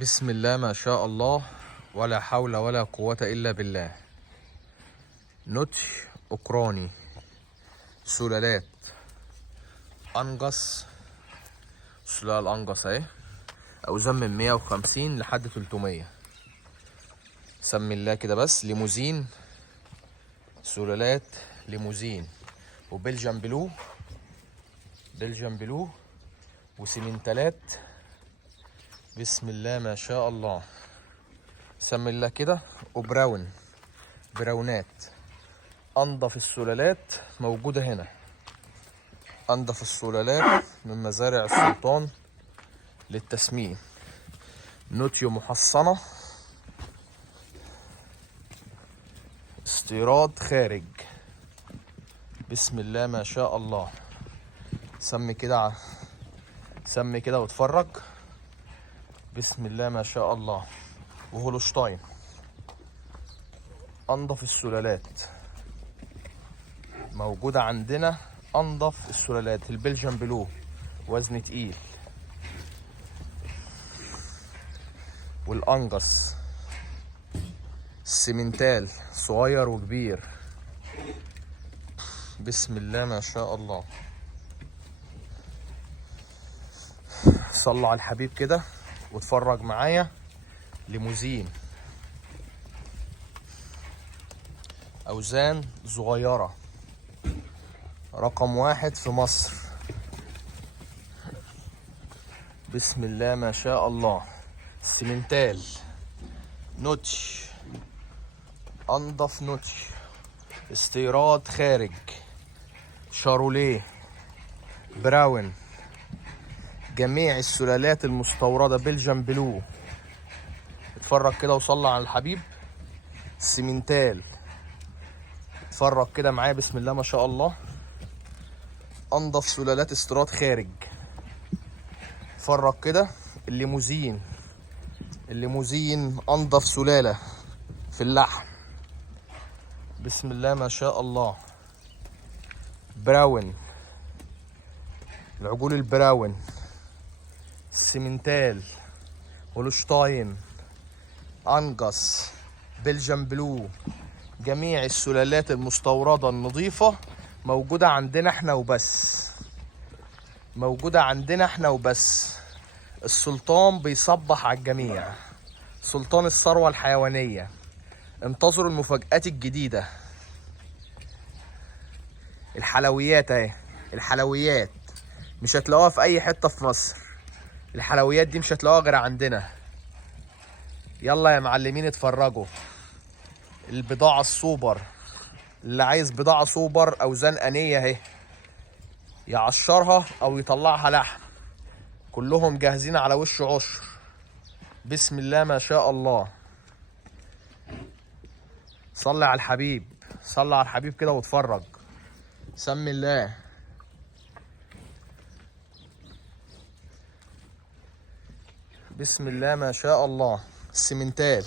بسم الله ما شاء الله، ولا حول ولا قوة إلا بالله. نوتش أوكراني، سلالات أنجس. سلالة الأنجس أهي، أوزان من 150 لحد 300. سمي الله كده بس. ليموزين، سلالات ليموزين، وبلجن بلو، بلجن بلو، وسيمنتالات. بسم الله ما شاء الله. سمي الله كده. وبراون، براونات. أنضف السلالات موجودة هنا، أنضف السلالات من مزارع السلطان للتسمين. نوتيو محصنة، استيراد خارج. بسم الله ما شاء الله. سمي كده، سمي كده واتفرج. بسم الله ما شاء الله. وهولشتاين، أنضف السلالات موجودة عندنا. أنضف السلالات. البلجن بلو وزن تقيل، والأنجس، السيمنتال صغير وكبير. بسم الله ما شاء الله. صلوا على الحبيب كده واتفرج معايا. ليموزين، أوزان صغيرة، رقم 1 في مصر. بسم الله ما شاء الله. سيمنتال، نوتش، أنضف نوتش، استيراد خارج. شاروليه، براون، جميع السلالات المستوردة. بلجن بلو. اتفرج كده وصلى على الحبيب. سيمنتال، اتفرج كده معايا. بسم الله ما شاء الله. انضف سلالات استيراد خارج. اتفرج كده. الليموزين، الليموزين انضف سلالة في اللحم. بسم الله ما شاء الله. براون، العجول البراون، سيمنتال، هولشتاين، انجس، بلجن بلو. جميع السلالات المستوردة النظيفة موجودة عندنا احنا وبس، موجودة عندنا احنا وبس. السلطان بيصبح على الجميع، سلطان الثروة الحيوانية. انتظروا المفاجآت الجديدة. الحلويات اهي، الحلويات مش هتلاقوها في اي حتة في مصر. الحلويات دي مش هتلاقوها غير عندنا. يلا يا معلمين اتفرجوا. البضاعة السوبر، اللي عايز بضاعة سوبر اوزان انية اهي، يعشرها او يطلعها لحم، كلهم جاهزين على وش عشر. بسم الله ما شاء الله. صلي على الحبيب، صلي على الحبيب كده واتفرج. سمي الله. بسم الله ما شاء الله. السيمنتال،